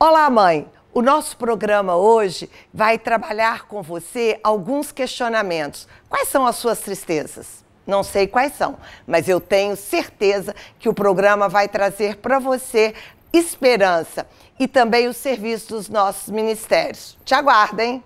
Olá, mãe! O nosso programa hoje vai trabalhar com você alguns questionamentos. Quais são as suas tristezas? Não sei quais são, mas eu tenho certeza que o programa vai trazer para você esperança e também o serviço dos nossos ministérios. Te aguardo, hein?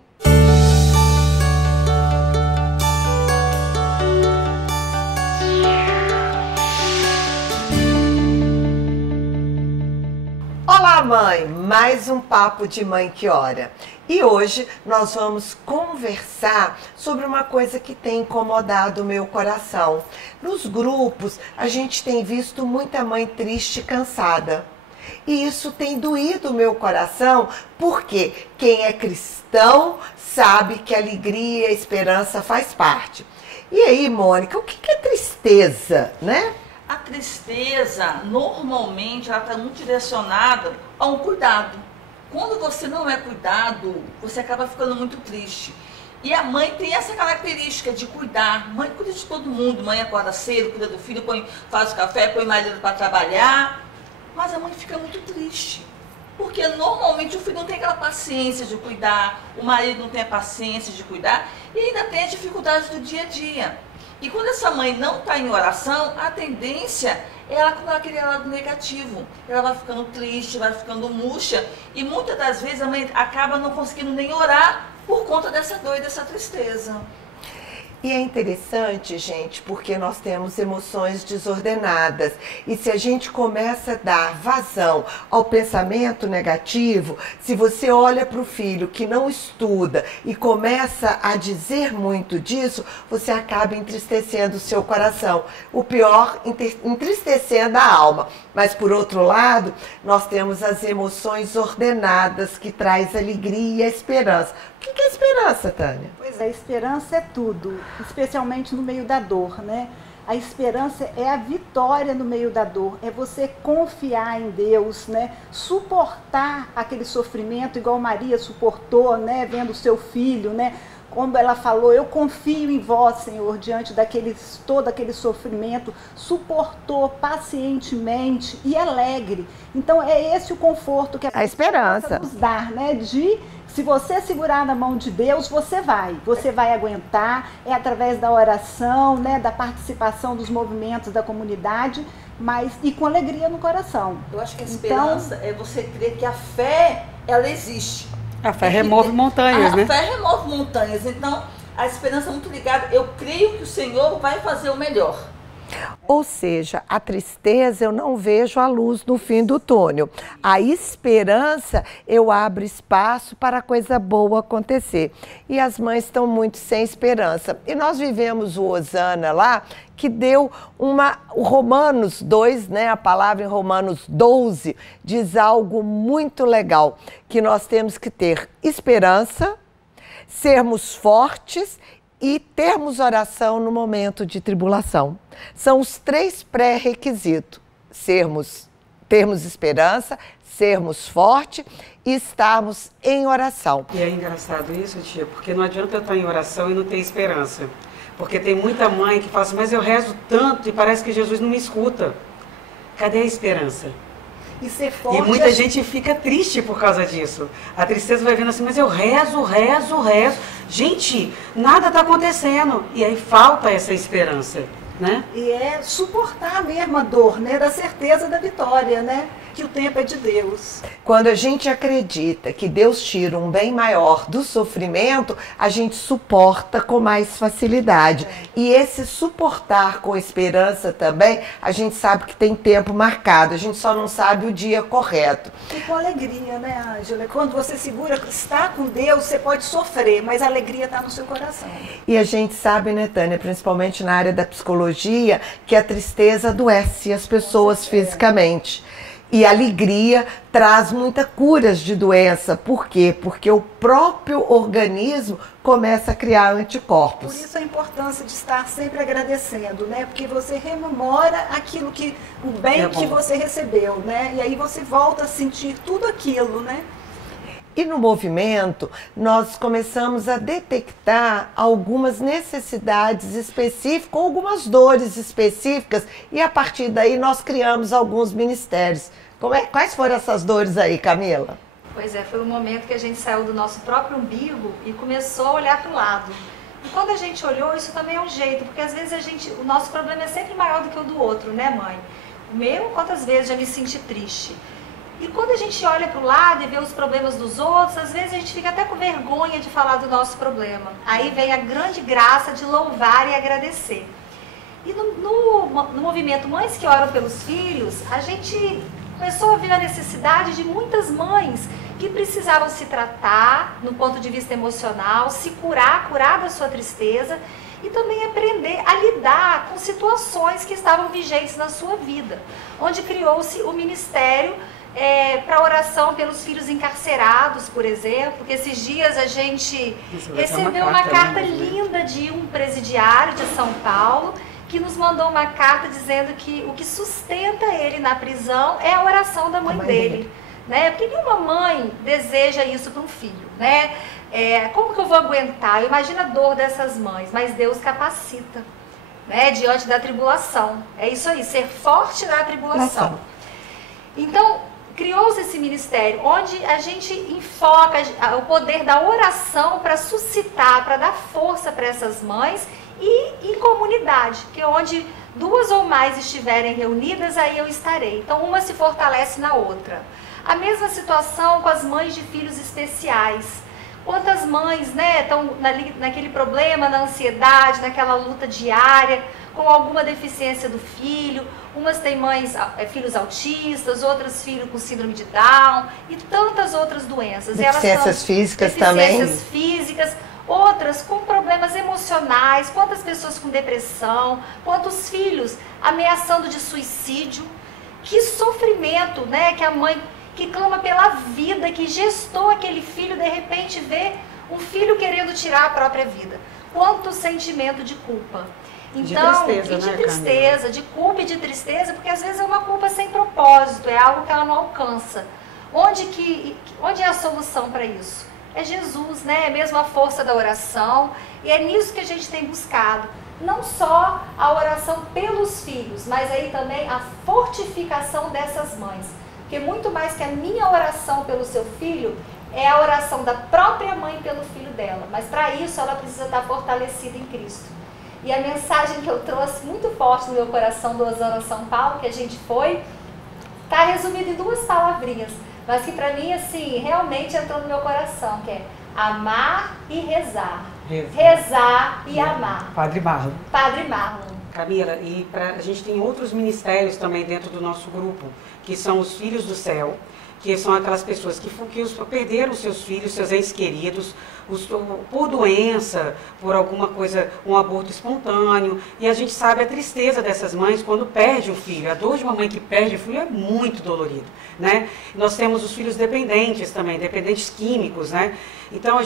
Olá, mãe! Mais um Papo de Mãe que Ora. E hoje nós vamos conversar sobre uma coisa que tem incomodado o meu coração. Nos grupos, a gente tem visto muita mãe triste e cansada. E isso tem doído o meu coração, porque quem é cristão sabe que a alegria e a esperança faz parte. E aí, Mônica, o que é tristeza, né? A tristeza, normalmente, ela está muito direcionada a um cuidado. Quando você não é cuidado, você acaba ficando muito triste. E a mãe tem essa característica de cuidar. Mãe cuida de todo mundo. Mãe acorda cedo, cuida do filho, faz o café, põe o marido para trabalhar. Mas a mãe fica muito triste. Porque normalmente o filho não tem aquela paciência de cuidar, o marido não tem a paciência de cuidar e ainda tem a dificuldade do dia a dia. E quando essa mãe não está em oração, a tendência é ela com aquele lado negativo. Ela vai ficando triste, vai ficando murcha. E muitas das vezes a mãe acaba não conseguindo nem orar por conta dessa dor e dessa tristeza. E é interessante, gente, porque nós temos emoções desordenadas. E se a gente começa a dar vazão ao pensamento negativo, se você olha para o filho que não estuda e começa a dizer muito disso, você acaba entristecendo o seu coração. O pior, entristecendo a alma. Mas, por outro lado, nós temos as emoções ordenadas que traz alegria e a esperança. O que é esperança, Tânia? Pois é, a esperança é tudo, especialmente no meio da dor, né? A esperança é a vitória no meio da dor, é você confiar em Deus, né? Suportar aquele sofrimento, igual Maria suportou, né? Vendo o seu filho, né? Como ela falou, eu confio em vós, Senhor, diante todo aquele sofrimento, suportou pacientemente e alegre. Então é esse o conforto que a esperança nos dá, né? Se você segurar na mão de Deus, você vai aguentar, é através da oração, né, da participação dos movimentos da comunidade, e com alegria no coração. Eu acho que a esperança é você crer que a fé, ela existe. A fé remove montanhas, né? A fé remove montanhas, então a esperança é muito ligada. Eu creio que o Senhor vai fazer o melhor. Ou seja, a tristeza eu não vejo a luz no fim do túnel. A esperança eu abro espaço para a coisa boa acontecer. E as mães estão muito sem esperança. E nós vivemos o Hosana lá, que deu o Romanos 2, né, a palavra em Romanos 12, diz algo muito legal, que nós temos que ter esperança, sermos fortes e termos oração no momento de tribulação. São os 3 pré-requisitos: termos esperança, sermos fortes e estarmos em oração. E é engraçado isso, tia, porque não adianta eu estar em oração e não ter esperança. Porque tem muita mãe que fala assim, mas eu rezo tanto e parece que Jesus não me escuta. Cadê a esperança? E ser forte, e muita gente fica triste por causa disso. A tristeza vai vindo assim, mas eu rezo. Gente, nada está acontecendo. E aí falta essa esperança, né? E é suportar mesmo a dor, né? Da certeza da vitória, né? Que o tempo é de Deus. Quando a gente acredita que Deus tira um bem maior do sofrimento, a gente suporta com mais facilidade. E esse suportar com esperança também, a gente sabe que tem tempo marcado, a gente só não sabe o dia correto. E com alegria, né, Ângela? Quando você está com Deus, você pode sofrer, mas a alegria está no seu coração. E a gente sabe, né, Tânia, principalmente na área da psicologia, que a tristeza adoece as pessoas fisicamente. E a alegria traz muitas curas de doença. Por quê? Porque o próprio organismo começa a criar anticorpos. Por isso a importância de estar sempre agradecendo, né? Porque você rememora o bem que você recebeu, né? E aí você volta a sentir tudo aquilo, né? E no movimento, nós começamos a detectar algumas necessidades específicas, algumas dores específicas, e a partir daí nós criamos alguns ministérios. Quais foram essas dores aí, Camila? Pois é, foi um momento que a gente saiu do nosso próprio umbigo e começou a olhar para o lado. E quando a gente olhou, isso também é um jeito, porque às vezes o nosso problema é sempre maior do que o do outro, né, mãe? O meu, quantas vezes já me senti triste. E quando a gente olha para o lado e vê os problemas dos outros, às vezes a gente fica até com vergonha de falar do nosso problema. Aí vem a grande graça de louvar e agradecer. E no movimento Mães que Oram pelos Filhos, a gente começou a ver a necessidade de muitas mães que precisavam se tratar no ponto de vista emocional, se curar da sua tristeza e também aprender a lidar com situações que estavam vigentes na sua vida, onde criou-se o Ministério para oração pelos filhos encarcerados, por exemplo, que esses dias a gente recebeu uma carta linda de um presidiário de São Paulo, que nos mandou uma carta dizendo que o que sustenta ele na prisão é a oração da mãe dele. Né? Porque nenhuma mãe deseja isso para um filho, né? Como que eu vou aguentar? Eu imagino a dor dessas mães, mas Deus capacita, né? Diante da tribulação. É isso aí, ser forte na tribulação. Então, criou-se esse ministério, onde a gente enfoca o poder da oração para suscitar, para dar força para essas mães e em comunidade, que é onde 2 ou mais estiverem reunidas, aí eu estarei. Então, uma se fortalece na outra. A mesma situação com as mães de filhos especiais. Quantas mães, né, estão naquele problema, na ansiedade, naquela luta diária, com alguma deficiência do filho. Umas têm filhos autistas, outras filhos com síndrome de Down e tantas outras doenças. Deficiências físicas também. Deficiências físicas, outras com problemas emocionais, quantas pessoas com depressão, quantos filhos ameaçando de suicídio. Que sofrimento, né, que a mãe que clama pela vida, que gestou aquele filho, de repente vê um filho querendo tirar a própria vida. Quanto sentimento de culpa. Então, de tristeza, de culpa e de tristeza, porque às vezes é uma culpa sem propósito, é algo que ela não alcança. Onde é a solução para isso? É Jesus, né? É mesmo a força da oração, e é nisso que a gente tem buscado. Não só a oração pelos filhos, mas aí também a fortificação dessas mães. Porque muito mais que a minha oração pelo seu filho, é a oração da própria mãe pelo filho dela. Mas para isso ela precisa estar fortalecida em Cristo. E a mensagem que eu trouxe muito forte no meu coração do Osana São Paulo, que a gente foi, está resumida em 2 palavrinhas. Mas que para mim, assim, realmente entrou no meu coração, que é amar e rezar. Rezar e amar. Padre Marlon. Padre Marlon. Camila, e a gente tem outros ministérios também dentro do nosso grupo, que são os Filhos do Céu, que são aquelas pessoas que perderam seus filhos, seus entes queridos, por doença, por alguma coisa, um aborto espontâneo, e a gente sabe a tristeza dessas mães quando perde um filho. A dor de uma mãe que perde o filho é muito dolorida, né? Nós temos os filhos dependentes também, dependentes químicos, né? Então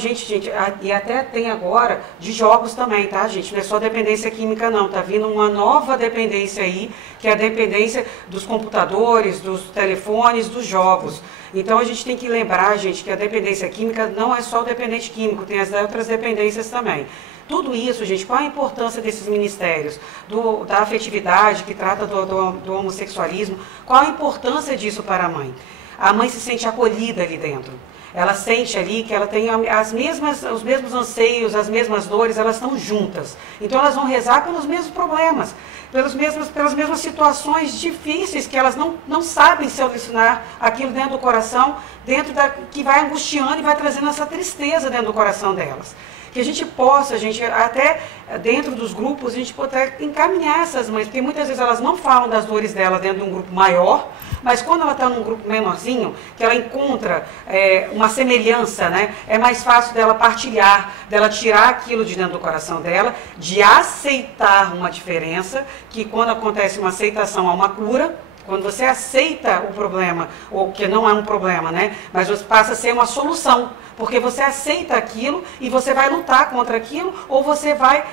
e até tem agora de jogos também, tá, gente? Não é só dependência química não, tá vindo uma nova dependência aí, que é a dependência dos computadores, dos telefones, dos jogos. Então a gente tem que lembrar, gente, que a dependência química não é só o dependente químico, tem as outras dependências também. Tudo isso, gente, qual a importância desses ministérios? Da afetividade, que trata do homossexualismo, qual a importância disso para a mãe? A mãe se sente acolhida ali dentro. Ela sente ali que ela tem os mesmos anseios, as mesmas dores, elas estão juntas. Então elas vão rezar pelos mesmos problemas, pelas mesmas situações difíceis que elas não sabem solucionar aquilo dentro do coração, que vai angustiando e vai trazendo essa tristeza dentro do coração delas. Que a gente possa, até dentro dos grupos, a gente poder encaminhar essas mães, porque muitas vezes elas não falam das dores dela dentro de um grupo maior, mas quando ela está num grupo menorzinho, que ela encontra uma semelhança, né, é mais fácil dela partilhar, dela tirar aquilo de dentro do coração dela, de aceitar uma diferença, que quando acontece uma aceitação há uma cura. Quando você aceita o problema, ou que não é um problema, né? Mas você passa a ser uma solução, porque você aceita aquilo e você vai lutar contra aquilo, ou você vai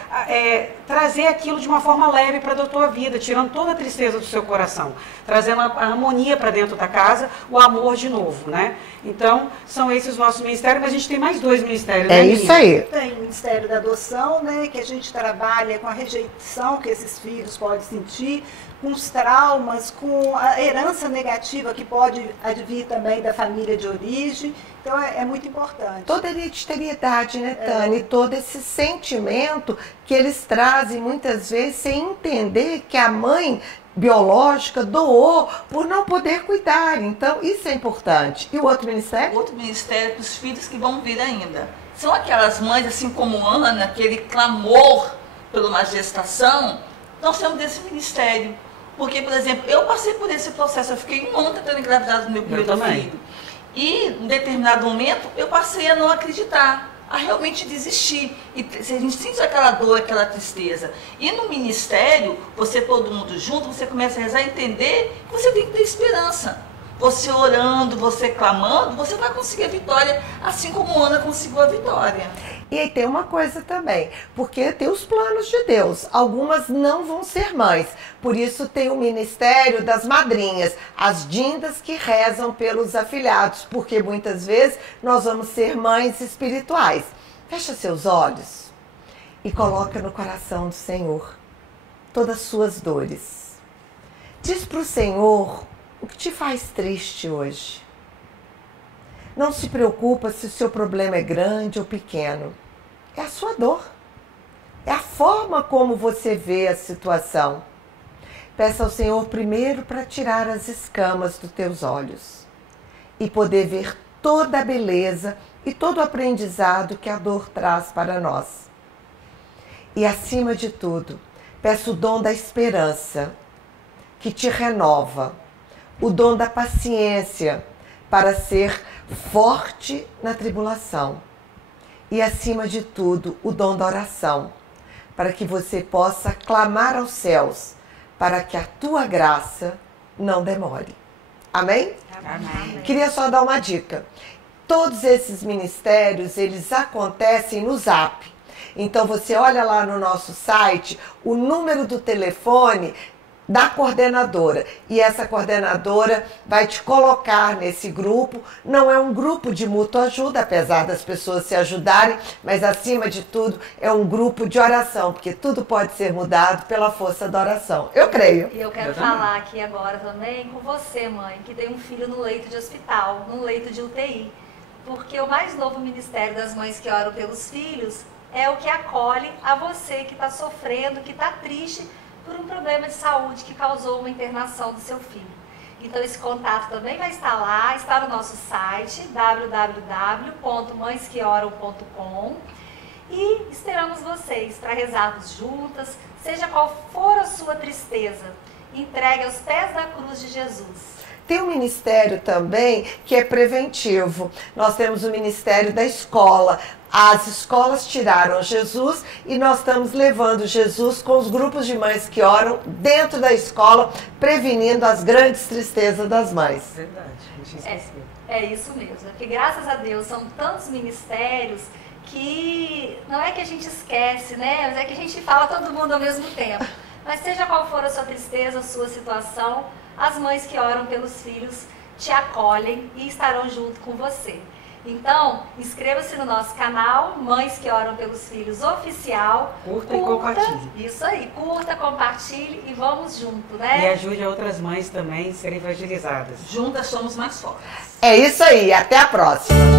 trazer aquilo de uma forma leve para a tua vida, tirando toda a tristeza do seu coração, trazendo a harmonia para dentro da casa, o amor de novo, né? Então, são esses os nossos ministérios, mas a gente tem mais 2 ministérios, né, isso aí. Tem o Ministério da Adoção, né, que a gente trabalha com a rejeição que esses filhos podem sentir, com os traumas, com com a herança negativa que pode advir também da família de origem. Então é muito importante. Toda a hereditariedade, né, Tânia? Todo esse sentimento que eles trazem muitas vezes sem entender que a mãe biológica doou por não poder cuidar. Então isso é importante. E o outro ministério? Outro ministério para os filhos que vão vir ainda. São aquelas mães, assim como Ana, aquele clamor por uma gestação. Nós temos desse ministério. Porque, por exemplo, eu passei por esse processo. Eu fiquei um ano tentando engravidar do meu primeiro filho. E, em determinado momento, eu passei a não acreditar, a realmente desistir. E a gente sente aquela dor, aquela tristeza. E no ministério, você todo mundo junto, você começa a rezar e entender que você tem que ter esperança. Você orando, você clamando, você vai conseguir a vitória, assim como Ana conseguiu a vitória. E aí tem uma coisa também, porque tem os planos de Deus. Algumas não vão ser mães. Por isso tem o ministério das madrinhas, as dindas que rezam pelos afilhados, porque muitas vezes nós vamos ser mães espirituais. Fecha seus olhos e coloca no coração do Senhor todas as suas dores. Diz para o Senhor o que te faz triste hoje. Não se preocupa se o seu problema é grande ou pequeno. É a sua dor. É a forma como você vê a situação. Peça ao Senhor primeiro para tirar as escamas dos teus olhos e poder ver toda a beleza e todo o aprendizado que a dor traz para nós. E acima de tudo, peço o dom da esperança, que te renova, o dom da paciência para ser forte na tribulação. E, acima de tudo, o dom da oração, para que você possa clamar aos céus, para que a tua graça não demore. Amém? Amém. Queria só dar uma dica. Todos esses ministérios, eles acontecem no Zap. Então, você olha lá no nosso site, o número do telefone da coordenadora, e essa coordenadora vai te colocar nesse grupo. Não é um grupo de mútua ajuda, apesar das pessoas se ajudarem, mas acima de tudo é um grupo de oração, porque tudo pode ser mudado pela força da oração. Eu creio. E eu quero falar aqui agora também com você, mãe, que tem um filho no leito de hospital, no leito de UTI, porque o mais novo ministério das mães que oram pelos filhos é o que acolhe a você que está sofrendo, que está triste por um problema de saúde que causou uma internação do seu filho. Então esse contato também vai estar lá, está no nosso site www.mãesqueoram.com, e esperamos vocês para rezarmos juntas, seja qual for a sua tristeza, entregue aos pés da cruz de Jesus. Tem um ministério também que é preventivo. Nós temos o ministério da escola. As escolas tiraram Jesus e nós estamos levando Jesus com os grupos de mães que oram dentro da escola, prevenindo as grandes tristezas das mães. Verdade, a gente esqueceu. É isso mesmo, porque graças a Deus são tantos ministérios que não é que a gente esquece, né? Mas é que a gente fala todo mundo ao mesmo tempo. Mas seja qual for a sua tristeza, a sua situação, as mães que oram pelos filhos te acolhem e estarão junto com você. Então, inscreva-se no nosso canal, Mães que Oram pelos Filhos Oficial. Curta e compartilhe. Isso aí, curta, compartilhe e vamos junto, né? E ajude outras mães também a serem evangelizadas. Juntas somos mais fortes. É isso aí, até a próxima.